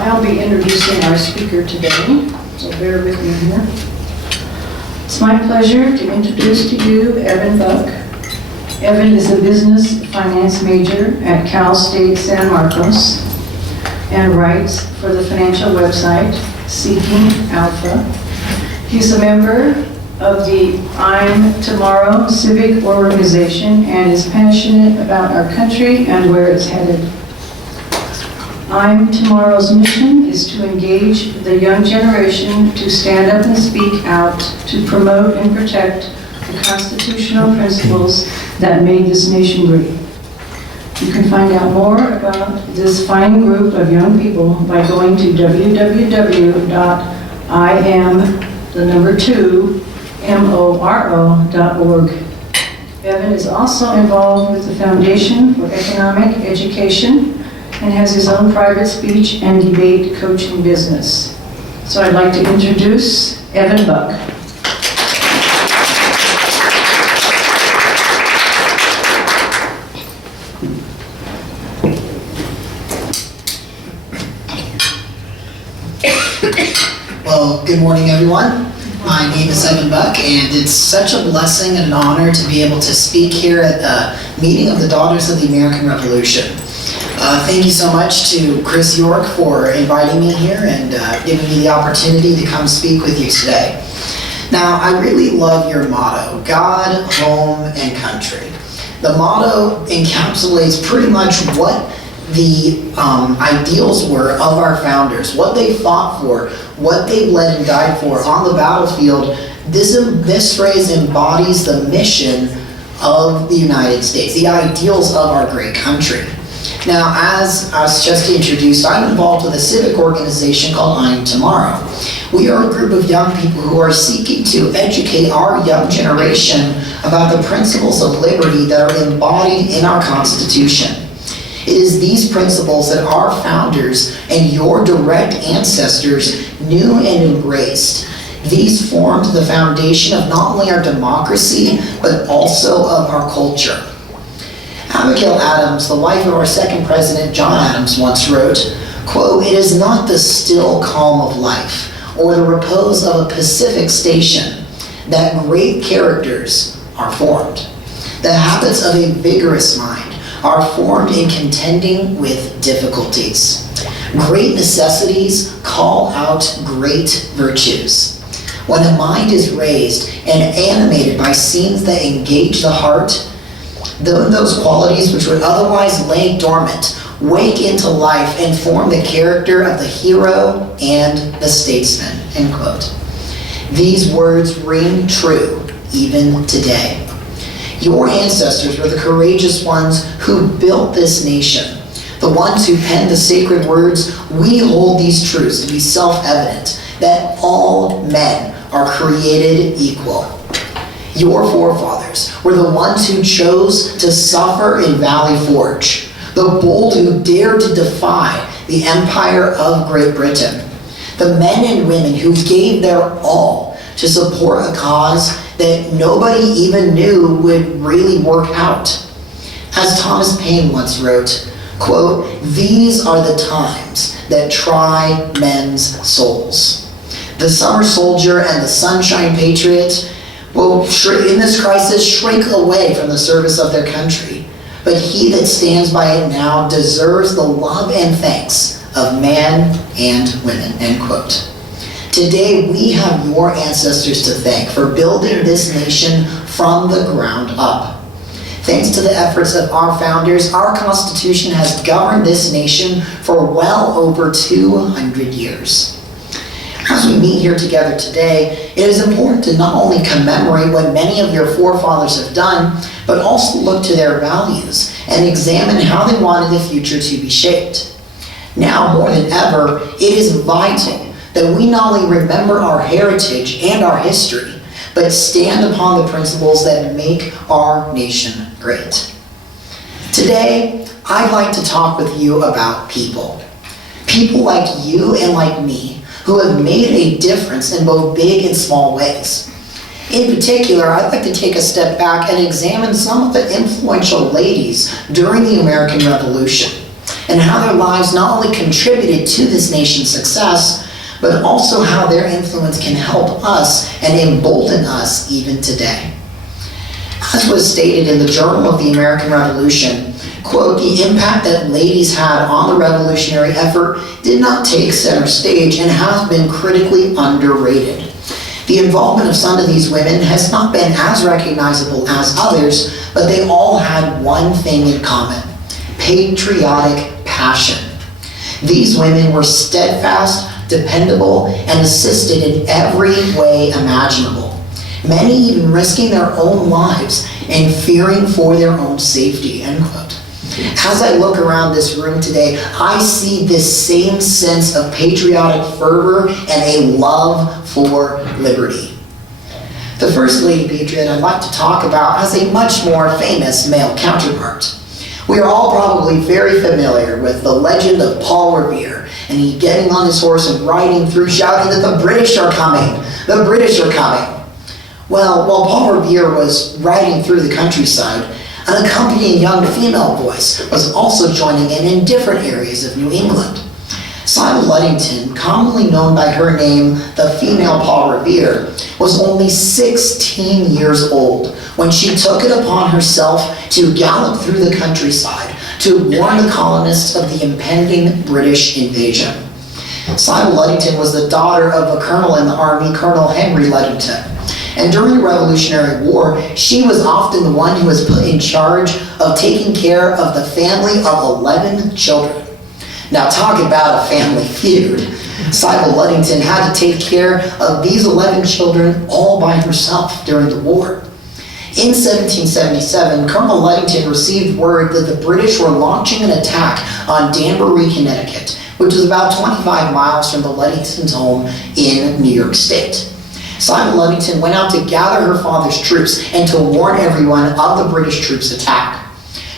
I'll be introducing our speaker today, so bear with me here. It's my pleasure to introduce to you Evan Buck. Evan is a business finance major at Cal State San Marcos and writes for the financial website Seeking Alpha. He's a member of the I'm Tomorrow civic organization and is passionate about our country and where it's headed. I'm Tomorrow's mission is to engage the young generation to stand up and speak out to promote and protect the constitutional principles that made this nation great. You can find out more about this fine group of young people by going to www.imoro.org. Evan is also involved with the Foundation for Economic Education and has his own private speech and debate coaching business. So I'd like to introduce Evan Buck. Well, good morning, everyone. My name is Evan Buck, and it's such a blessing and an honor to be able to speak here at the meeting of the Daughters of the American Revolution. Thank you so much to Chris York for inviting me here and giving me the opportunity to come speak with you today. Now, I really love your motto, God, home, and country. The motto encapsulates pretty much what the ideals were of our founders, what they fought for, what they bled and died for on the battlefield. This phrase embodies the mission of the United States, the ideals of our great country. Now, as I was just introduced, I'm involved with a civic organization called I'm Tomorrow. We are a group of young people who are seeking to educate our young generation about the principles of liberty that are embodied in our Constitution. It is these principles that our founders and your direct ancestors knew and embraced. These formed the foundation of not only our democracy, but also of our culture. Abigail Adams, the wife of our second president, John Adams, once wrote, quote, "It is not the still calm of life or the repose of a Pacific station that great characters are formed. The habits of a vigorous mind are formed in contending with difficulties. Great necessities call out great virtues. When a mind is raised and animated by scenes that engage the heart, those qualities which would otherwise lay dormant wake into life and form the character of the hero and the statesman," end quote. These words ring true even today. Your ancestors were the courageous ones who built this nation, the ones who penned the sacred words. We hold these truths to be self-evident, that all men are created equal. Your forefathers were the ones who chose to suffer in Valley Forge, the bold who dared to defy the empire of Great Britain, the men and women who gave their all to support a cause that nobody even knew would really work out. As Thomas Paine once wrote, quote, "These are the times that try men's souls. The summer soldier and the sunshine patriot will, in this crisis, shrink away from the service of their country. But he that stands by it now deserves the love and thanks of man and women," end quote. Today, we have your ancestors to thank for building this nation from the ground up. Thanks to the efforts of our founders, our Constitution has governed this nation for well over 200 years. As we meet here together today, it is important to not only commemorate what many of your forefathers have done, but also look to their values and examine how they wanted the future to be shaped. Now more than ever, it is vital that we not only remember our heritage and our history, but stand upon the principles that make our nation great. Today, I'd like to talk with you about people. People like you and like me, who have made a difference in both big and small ways. In particular, I'd like to take a step back and examine some of the influential ladies during the American Revolution and how their lives not only contributed to this nation's success, but also how their influence can help us and embolden us even today. As was stated in the Journal of the American Revolution, quote, the impact that ladies had on the revolutionary effort did not take center stage and has been critically underrated. The involvement of some of these women has not been as recognizable as others, but they all had one thing in common: patriotic passion. These women were steadfast, dependable, and assisted in every way imaginable, many even risking their own lives and fearing for their own safety, end quote. As I look around this room today, I see this same sense of patriotic fervor and a love for liberty. The First Lady Patriot I'd like to talk about has a much more famous male counterpart. We are all probably very familiar with the legend of Paul Revere, and he getting on his horse and riding through shouting that the British are coming, the British are coming. Well, while Paul Revere was riding through the countryside, an accompanying young female voice was also joining in different areas of New England. Sybil Ludington, commonly known by her name, the female Paul Revere, was only 16 years old when she took it upon herself to gallop through the countryside to warn the colonists of the impending British invasion. Sybil Ludington was the daughter of a colonel in the army, Colonel Henry Ludington. And during the Revolutionary War, she was often the one who was put in charge of taking care of the family of 11 children. Now talk about a family feud. Sybil Ludington had to take care of these 11 children all by herself during the war. In 1777, Colonel Ludington received word that the British were launching an attack on Danbury, Connecticut, which is about 25 miles from the Ludington's home in New York State. Sybil Ludington went out to gather her father's troops and to warn everyone of the British troops' attack.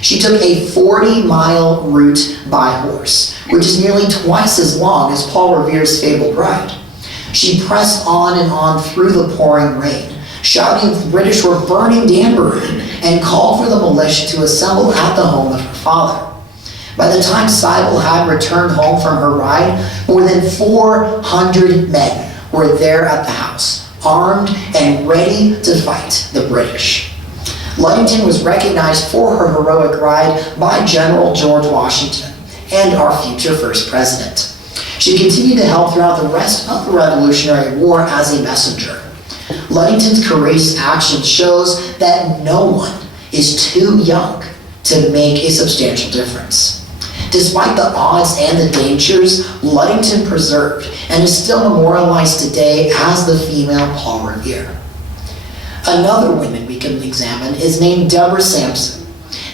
She took a 40-mile route by horse, which is nearly twice as long as Paul Revere's fabled ride. She pressed on and on through the pouring rain, shouting that the British were burning Danbury, and called for the militia to assemble at the home of her father. By the time Sybil had returned home from her ride, more than 400 men were there at the house, armed and ready to fight the British. Ludington was recognized for her heroic ride by General George Washington and our future first president. She continued to help throughout the rest of the Revolutionary War as a messenger. Ludington's courageous action shows that no one is too young to make a substantial difference. Despite the odds and the dangers, Ludington preserved and is still memorialized today as the female Paul Revere. Another woman we can examine is named Deborah Sampson.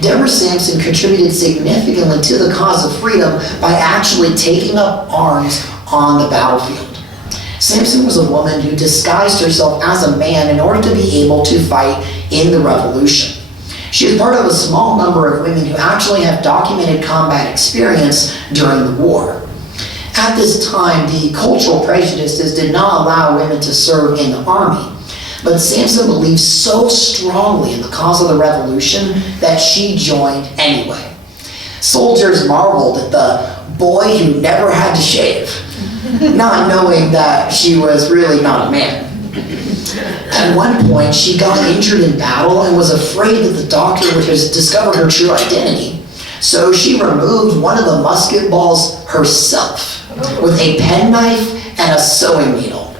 Deborah Sampson contributed significantly to the cause of freedom by actually taking up arms on the battlefield. Sampson was a woman who disguised herself as a man in order to be able to fight in the Revolution. She is part of a small number of women who actually have documented combat experience during the war. At this time, the cultural prejudices did not allow women to serve in the army. But Sampson believed so strongly in the cause of the Revolution that she joined anyway. Soldiers marveled at the boy who never had to shave, not knowing that she was really not a man. At one point, she got injured in battle and was afraid that the doctor would discover her true identity. So she removed one of the musket balls herself with a penknife and a sewing needle.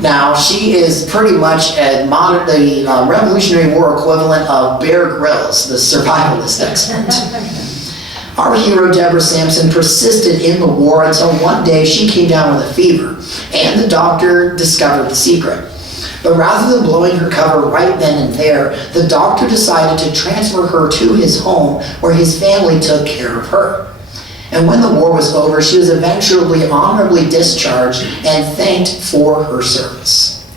Now, she is pretty much the Revolutionary War equivalent of Bear Grylls, the survivalist expert. Our hero, Deborah Sampson, persisted in the war until one day she came down with a fever, and the doctor discovered the secret. But rather than blowing her cover right then and there, the doctor decided to transfer her to his home, where his family took care of her. And when the war was over, she was eventually honorably discharged and thanked for her service.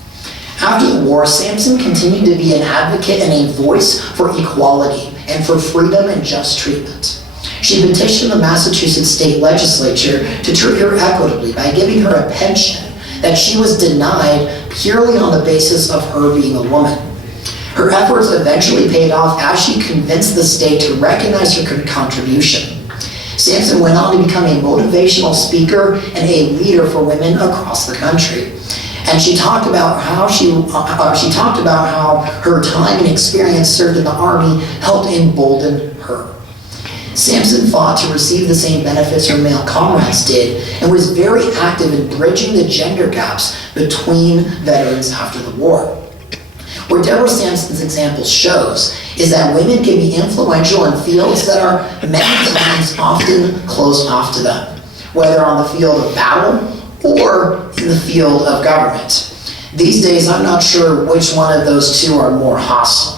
After the war, Sampson continued to be an advocate and a voice for equality and for freedom and just treatment. She petitioned the Massachusetts state legislature to treat her equitably by giving her a pension that she was denied purely on the basis of her being a woman. Her efforts eventually paid off as she convinced the state to recognize her contribution. Sampson went on to become a motivational speaker and a leader for women across the country. And she talked about how her time and experience served in the Army helped embolden her. Sampson fought to receive the same benefits her male comrades did and was very active in bridging the gender gaps between veterans after the war. What Deborah Sampson's example shows is that women can be influential in fields that are many times often closed off to them, whether on the field of battle or in the field of government. These days, I'm not sure which one of those two are more hostile.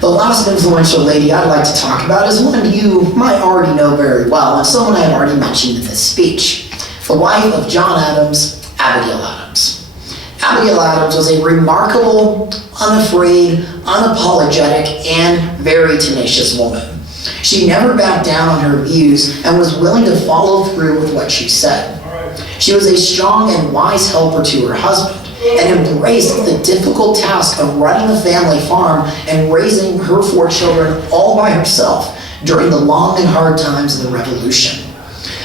The last influential lady I'd like to talk about is one you might already know very well, and someone I've already mentioned in this speech, the wife of John Adams, Abigail Adams. Abigail Adams was a remarkable, unafraid, unapologetic, and very tenacious woman. She never backed down on her views and was willing to follow through with what she said. She was a strong and wise helper to her husband and embraced the difficult task of running the family farm and raising her 4 children all by herself during the long and hard times of the Revolution.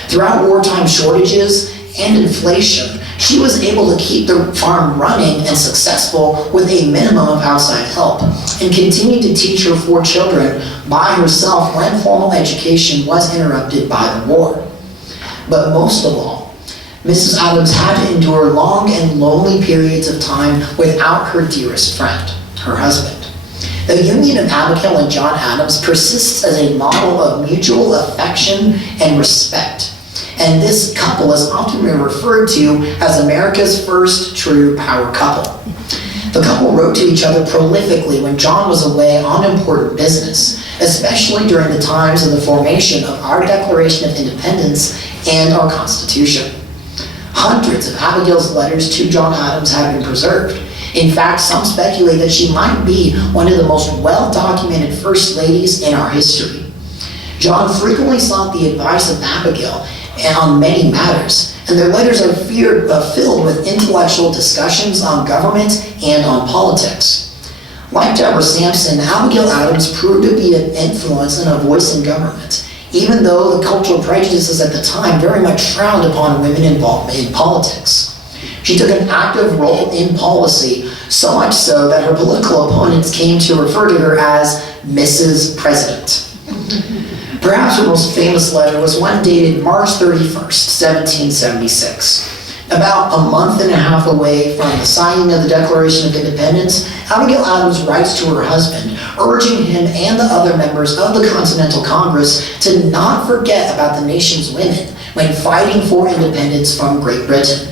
Throughout wartime shortages and inflation, she was able to keep the farm running and successful with a minimum of outside help, and continued to teach her 4 children by herself when formal education was interrupted by the war. But most of all, Mrs. Adams had to endure long and lonely periods of time without her dearest friend, her husband. The union of Abigail and John Adams persists as a model of mutual affection and respect. And this couple is often referred to as America's first true power couple. The couple wrote to each other prolifically when John was away on important business, especially during the times of the formation of our Declaration of Independence and our Constitution. Hundreds of Abigail's letters to John Adams have been preserved. In fact, some speculate that she might be one of the most well-documented first ladies in our history. John frequently sought the advice of Abigail on many matters, and their letters are filled with intellectual discussions on government and on politics. Like Deborah Sampson, Abigail Adams proved to be an influence and a voice in government, even though the cultural prejudices at the time very much frowned upon women involved in politics. She took an active role in policy, so much so that her political opponents came to refer to her as Mrs. President. Perhaps her most famous letter was one dated March 31st, 1776. About a month and a half away from the signing of the Declaration of Independence, Abigail Adams writes to her husband, urging him and the other members of the Continental Congress to not forget about the nation's women when fighting for independence from Great Britain.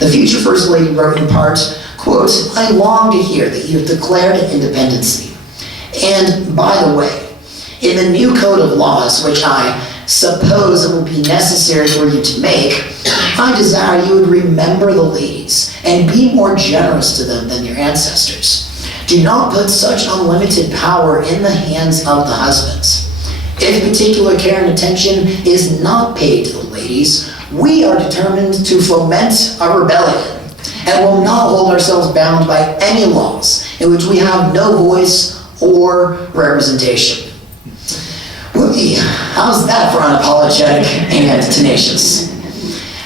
The future First Lady wrote in part, quote, "I long to hear that you have declared an independency. And by the way, in the new code of laws, which I suppose it will be necessary for you to make, I desire you would remember the ladies and be more generous to them than your ancestors. Do not put such unlimited power in the hands of the husbands. If particular care and attention is not paid to the ladies, we are determined to foment a rebellion and will not hold ourselves bound by any laws in which we have no voice or representation." Whoopee, how's that for unapologetic and tenacious?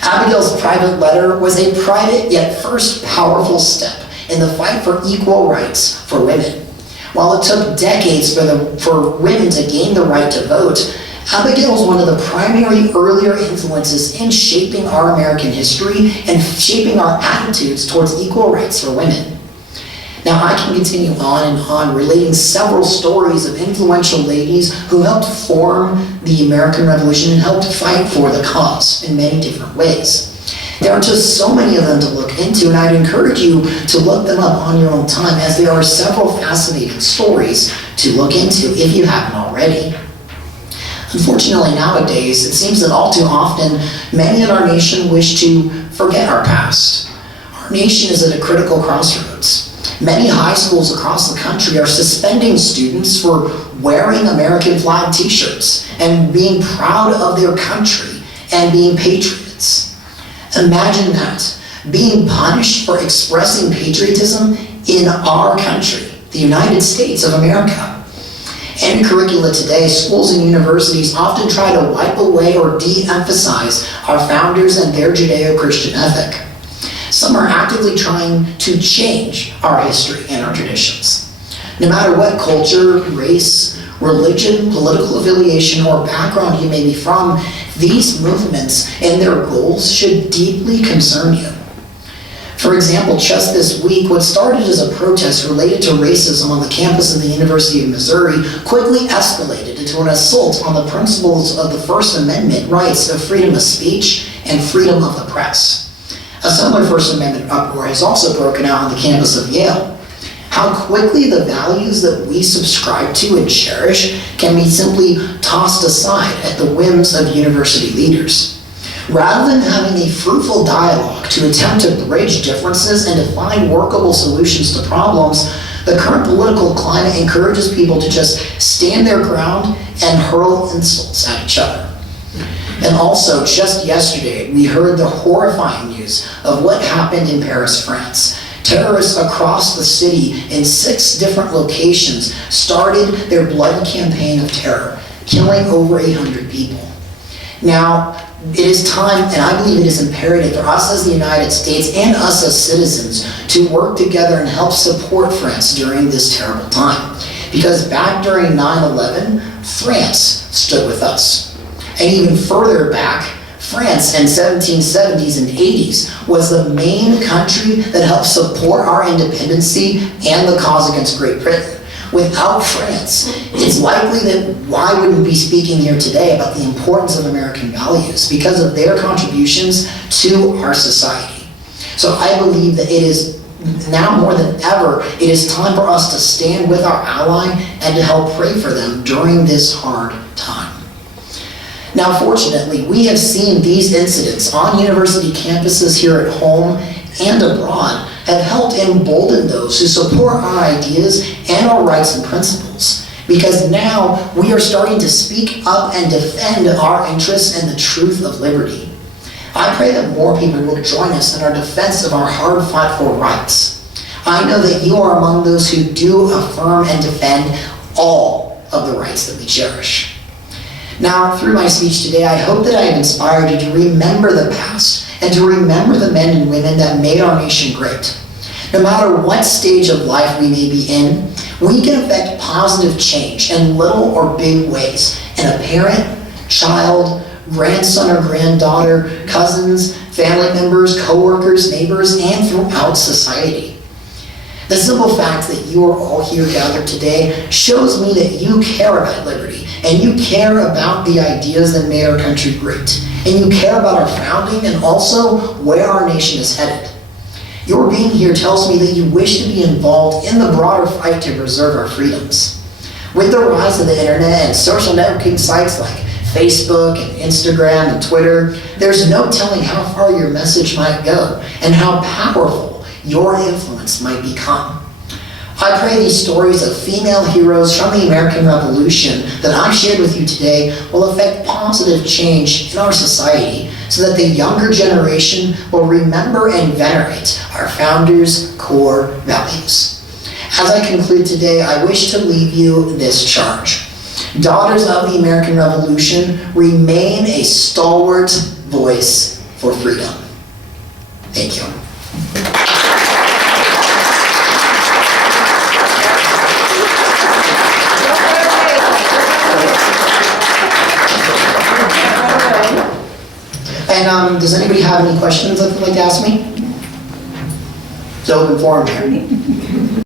Abigail's private letter was a private yet first powerful step in the fight for equal rights for women. While it took decades for women to gain the right to vote, Abigail was one of the primary earlier influences in shaping our American history and shaping our attitudes towards equal rights for women. Now, I can continue on and on relating several stories of influential ladies who helped form the American Revolution and helped fight for the cause in many different ways. There are just so many of them to look into, and I'd encourage you to look them up on your own time, as there are several fascinating stories to look into if you haven't already. Unfortunately, nowadays, it seems that all too often, many in our nation wish to forget our past. Our nation is at a critical crossroads. Many high schools across the country are suspending students for wearing American flag t-shirts and being proud of their country and being patriots. Imagine that, being punished for expressing patriotism in our country, the United States of America. And in curricula today, schools and universities often try to wipe away or de-emphasize our founders and their Judeo-Christian ethic. Some are actively trying to change our history and our traditions. No matter what culture, race, religion, political affiliation, or background you may be from, these movements and their goals should deeply concern you. For example, just this week, what started as a protest related to racism on the campus of the University of Missouri quickly escalated into an assault on the principles of the First Amendment rights of freedom of speech and freedom of the press. A similar First Amendment uproar has also broken out on the campus of Yale. How quickly the values that we subscribe to and cherish can be simply tossed aside at the whims of university leaders. Rather than having a fruitful dialogue to attempt to bridge differences and to find workable solutions to problems, the current political climate encourages people to just stand their ground and hurl insults at each other. And also, just yesterday, we heard the horrifying news of what happened in Paris, France. Terrorists across the city in 6 different locations started their bloody campaign of terror, killing over 800 people. Now, it is time, and I believe it is imperative for us as the United States and us as citizens to work together and help support France during this terrible time. Because back during 9/11, France stood with us. And even further back, France in 1770s and 80s was the main country that helped support our independency and the cause against Great Britain. Without France, it's likely that I wouldn't be speaking here today about the importance of American values because of their contributions to our society. So I believe that it is now more than ever, it is time for us to stand with our ally and to help pray for them during this hard time. Now, fortunately, we have seen these incidents on university campuses here at home and abroad have helped embolden those who support our ideas and our rights and principles. Because now we are starting to speak up and defend our interests and the truth of liberty. I pray that more people will join us in our defense of our hard-fought-for rights. I know that you are among those who do affirm and defend all of the rights that we cherish. Now, through my speech today, I hope that I have inspired you to remember the past and to remember the men and women that made our nation great. No matter what stage of life we may be in, we can affect positive change in little or big ways in a parent, child, grandson or granddaughter, cousins, family members, co-workers, neighbors, and throughout society. The simple fact that you are all here gathered today shows me that you care about liberty, and you care about the ideas that made our country great, and you care about our founding and also where our nation is headed. Your being here tells me that you wish to be involved in the broader fight to preserve our freedoms. With the rise of the internet and social networking sites like Facebook and Instagram and Twitter, there's no telling how far your message might go and how powerful your influence might become. I pray these stories of female heroes from the American Revolution that I've shared with you today will affect positive change in our society so that the younger generation will remember and venerate our founders' core values. As I conclude today, I wish to leave you this charge. Daughters of the American Revolution, remain a stalwart voice for freedom. Thank you. And does anybody have any questions that they'd like to ask me? It's open forum here.